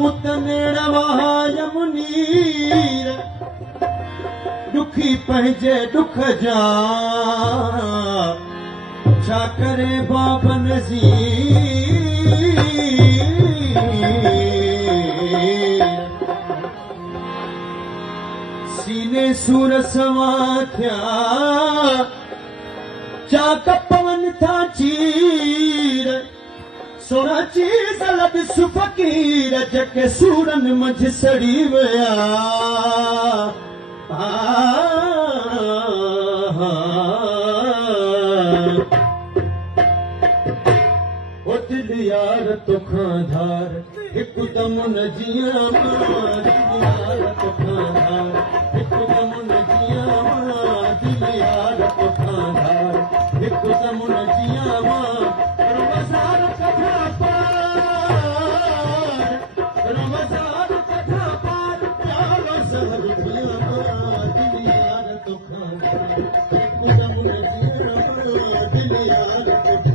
मुतनेण वहाय मुनीर दुखी पंहिंजे दुख जा छा करे बाबा नज़ीर सीने सूर सवा थिया चाक पवन था चीर सोना चीज़ लबिस फ़कीर जेके सूरनि मंझि सड़ी विया ओ दिल यार तोखां धार हिकदम न जियां दिल यार तोखां धार हिकदम न जियां दिल यार तोखां धार हिकदम न जियां रमज़ान कथा पार रमज़ान कथा पार प्यारो सहर जियां दिल यार तोखां धार हिकदम न जियां दिल यार